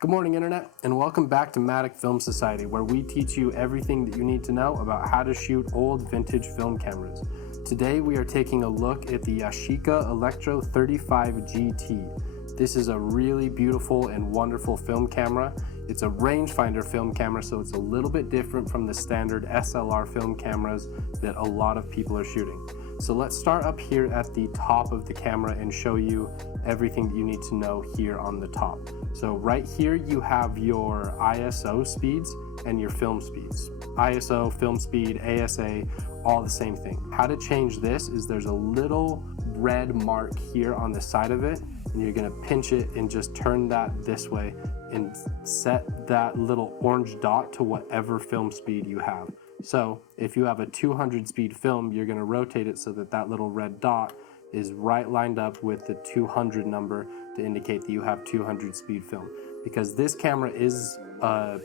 Good morning, Internet, and welcome back to Matic Film Society, where we teach you everything that you need to know about how to shoot old vintage film cameras. Today, we are taking a look at the Yashika Electro 35 GT. This is a really beautiful and wonderful film camera. It's a rangefinder film camera, so it's a little bit different from the standard SLR film cameras that a lot of people are shooting. So let's start up here at the top of the camera and show you everything that you need to know here on the top. So right here you have your ISO speeds and your film speeds. ISO, film speed, ASA, all the same thing. How to change this is there's a little red mark here on the side of it, and you're gonna pinch it and just turn that this way and set that little orange dot to whatever film speed you have. So if you have a 200 speed film, you're gonna rotate it so that that little red dot is right lined up with the 200 number to indicate that you have 200 speed film. Because this camera is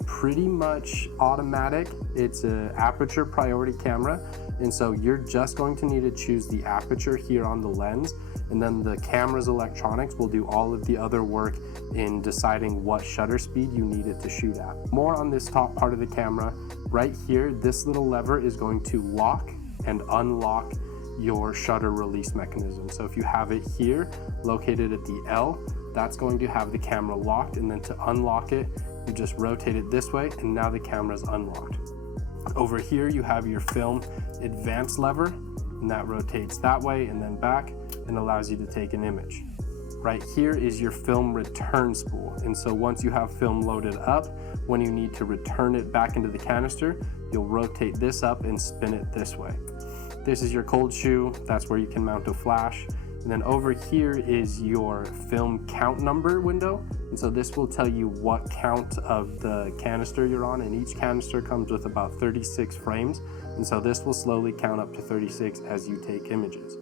pretty much automatic, it's an aperture priority camera, and so you're just going to need to choose the aperture here on the lens, and then the camera's electronics will do all of the other work in deciding what shutter speed you need it to shoot at. More on this top part of the camera. Right here, this little lever is going to lock and unlock your shutter release mechanism. So if you have it here, located at the L, that's going to have the camera locked, and then to unlock it, you just rotate it this way, and now the camera is unlocked. Over here, you have your film advance lever, and that rotates that way and then back and allows you to take an image. Right here is your film return spool, and so once you have film loaded up, when you need to return it back into the canister, you'll rotate this up and spin it this way. This is your cold shoe, that's where you can mount a flash. And then over here is your film count number window. And so this will tell you what count of the canister you're on, and each canister comes with about 36 frames. And so this will slowly count up to 36 as you take images.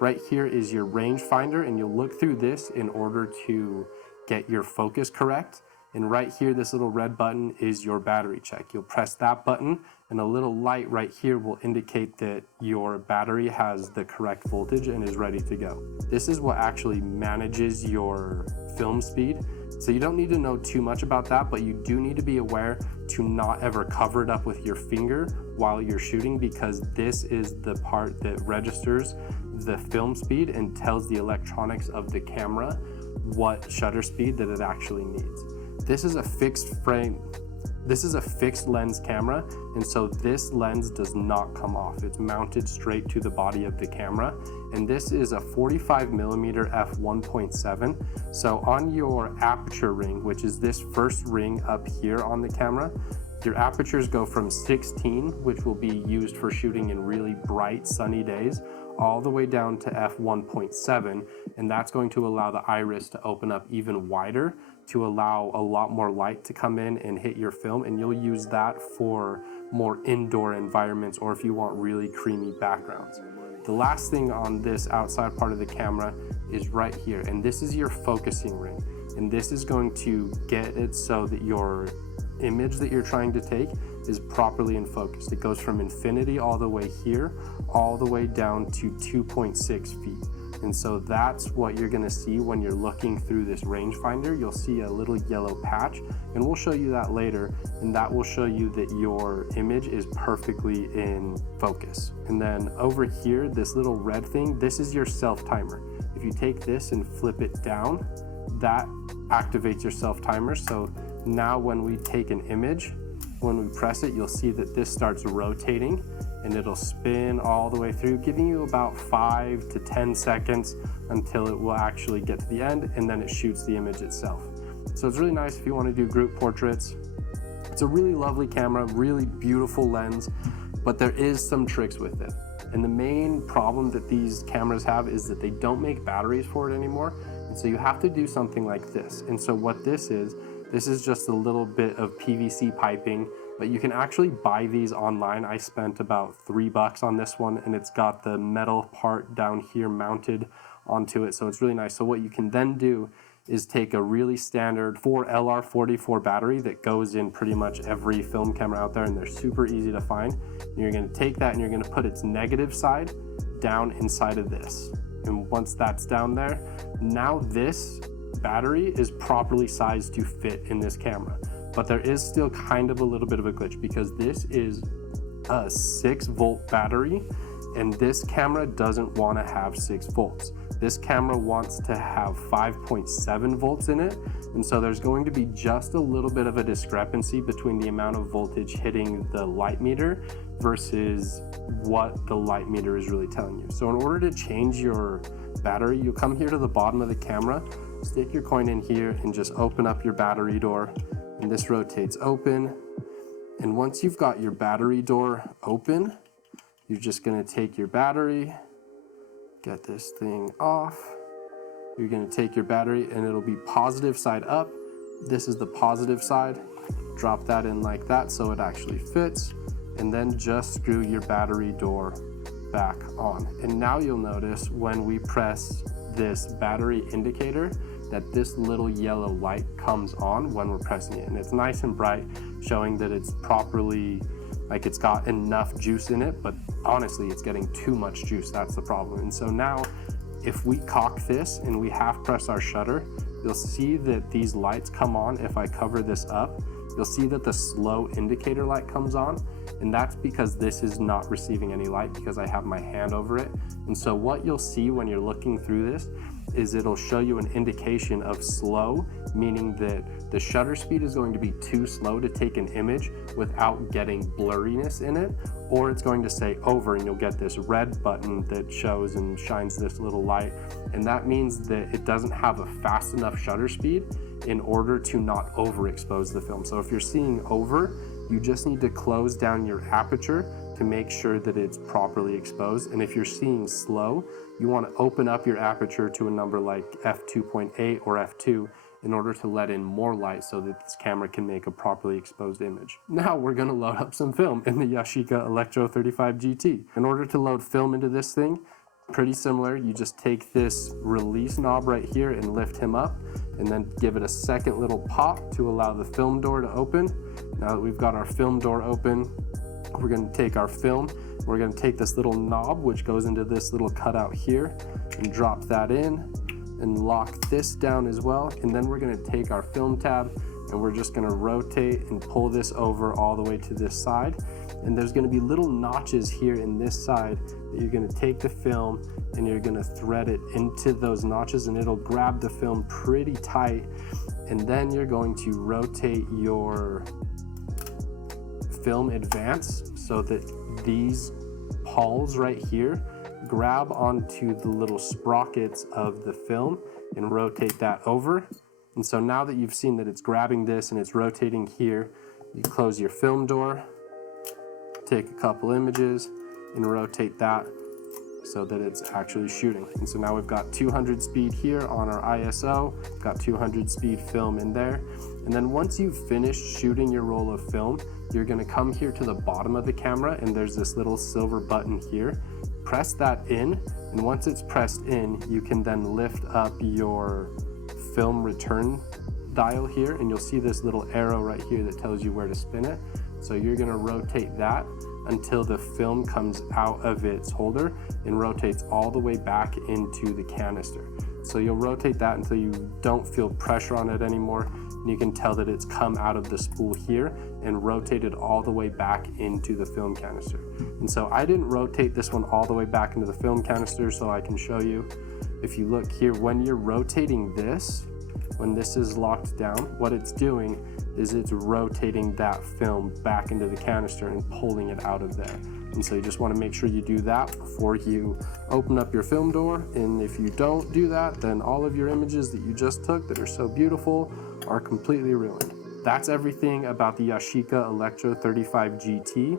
Right here is your rangefinder, and you'll look through this in order to get your focus correct. And right here, this little red button is your battery check. You'll press that button, and a little light right here will indicate that your battery has the correct voltage and is ready to go. This is what actually manages your film speed. So you don't need to know too much about that, but you do need to be aware to not ever cover it up with your finger while you're shooting, because this is the part that registers the film speed and tells the electronics of the camera what shutter speed that it actually needs. This is a fixed frame. This is a fixed lens camera, and so this lens does not come off. It's mounted straight to the body of the camera, and this is a 45mm f1.7. So on your aperture ring, which is this first ring up here on the camera, your apertures go from 16, which will be used for shooting in really bright sunny days, all the way down to f1.7, and that's going to allow the iris to open up even wider to allow a lot more light to come in and hit your film, and you'll use that for more indoor environments or if you want really creamy backgrounds. The last thing on this outside part of the camera is right here, and this is your focusing ring, and this is going to get it so that your image that you're trying to take is properly in focus. It goes from infinity all the way here, all the way down to 2.6 feet. And so that's what you're gonna see when you're looking through this rangefinder. You'll see a little yellow patch, and we'll show you that later, and that will show you that your image is perfectly in focus. And then over here, this little red thing, this is your self timer. If you take this and flip it down, that activates your self timer. So now when we take an image, when we press it, you'll see that this starts rotating, and it'll spin all the way through, giving you about 5 to 10 seconds until it will actually get to the end, and then it shoots the image itself. So it's really nice if you want to do group portraits. It's a really lovely camera, really beautiful lens, but there is some tricks with it. And the main problem that these cameras have is that they don't make batteries for it anymore, and so you have to do something like this. And so what this is just a little bit of PVC piping, but you can actually buy these online. I spent about $3 on this one, and it's got the metal part down here mounted onto it, so it's really nice. So what you can then do is take a really standard 4LR44 battery that goes in pretty much every film camera out there, and they're super easy to find. And you're gonna take that and you're gonna put its negative side down inside of this. And once that's down there, now this battery is properly sized to fit in this camera. But there is still kind of a little bit of a glitch because this is a 6-volt battery, and this camera doesn't want to have 6 volts. This camera wants to have 5.7 volts in it, and so there's going to be just a little bit of a discrepancy between the amount of voltage hitting the light meter versus what the light meter is really telling you. So in order to change your battery, you'll come here to the bottom of the camera, stick your coin in here, and just open up your battery door, and this rotates open. And once you've got your battery door open, you're just gonna take your battery, get this thing off. You're gonna take your battery and it'll be positive side up. This is the positive side. Drop that in like that so it actually fits. And then just screw your battery door back on. And now you'll notice when we press this battery indicator that this little yellow light comes on when we're pressing it. And it's nice and bright, showing that it's properly, like it's got enough juice in it, but honestly, it's getting too much juice. That's the problem. And so now if we cock this and we half press our shutter, you'll see that these lights come on. If I cover this up, you'll see that the slow indicator light comes on, and that's because this is not receiving any light because I have my hand over it. And so what you'll see when you're looking through this is it'll show you an indication of slow, meaning that the shutter speed is going to be too slow to take an image without getting blurriness in it, or it's going to say over and you'll get this red button that shows and shines this little light. And that means that it doesn't have a fast enough shutter speed in order to not overexpose the film. So if you're seeing over, you just need to close down your aperture to make sure that it's properly exposed. And if you're seeing slow, you want to open up your aperture to a number like f2.8 or f2 in order to let in more light so that this camera can make a properly exposed image. Now we're going to load up some film in the Yashika Electro 35 GT. In order to load film into this thing, pretty similar. You just take this release knob right here and lift him up, and then give it a second little pop to allow the film door to open. Now that we've got our film door open, we're going to take our film. We're going to take this little knob, which goes into this little cutout here, and drop that in and lock this down as well. And then we're going to take our film tab and we're just going to rotate and pull this over all the way to this side. And there's going to be little notches here in this side that you're going to take the film and you're going to thread it into those notches, and it'll grab the film pretty tight. And then you're going to rotate your film advance so that these pawls right here grab onto the little sprockets of the film and rotate that over. And so now that you've seen that it's grabbing this and it's rotating here, you close your film door, take a couple images, and rotate that so that it's actually shooting. And so now we've got 200 speed here on our ISO, got 200 speed film in there. And then once you've finished shooting your roll of film, you're gonna come here to the bottom of the camera, and there's this little silver button here. Press that in, and once it's pressed in, you can then lift up your film return dial here, and you'll see this little arrow right here that tells you where to spin it. So you're gonna rotate that until the film comes out of its holder and rotates all the way back into the canister. So you'll rotate that until you don't feel pressure on it anymore, and you can tell that it's come out of the spool here and rotated all the way back into the film canister. And so I didn't rotate this one all the way back into the film canister, so I can show you. If you look here, when you're rotating this, when this is locked down, what it's doing is it's rotating that film back into the canister and pulling it out of there. And so you just want to make sure you do that before you open up your film door. And if you don't do that, then all of your images that you just took that are so beautiful are completely ruined. That's everything about the Yashika Electro 35 GT.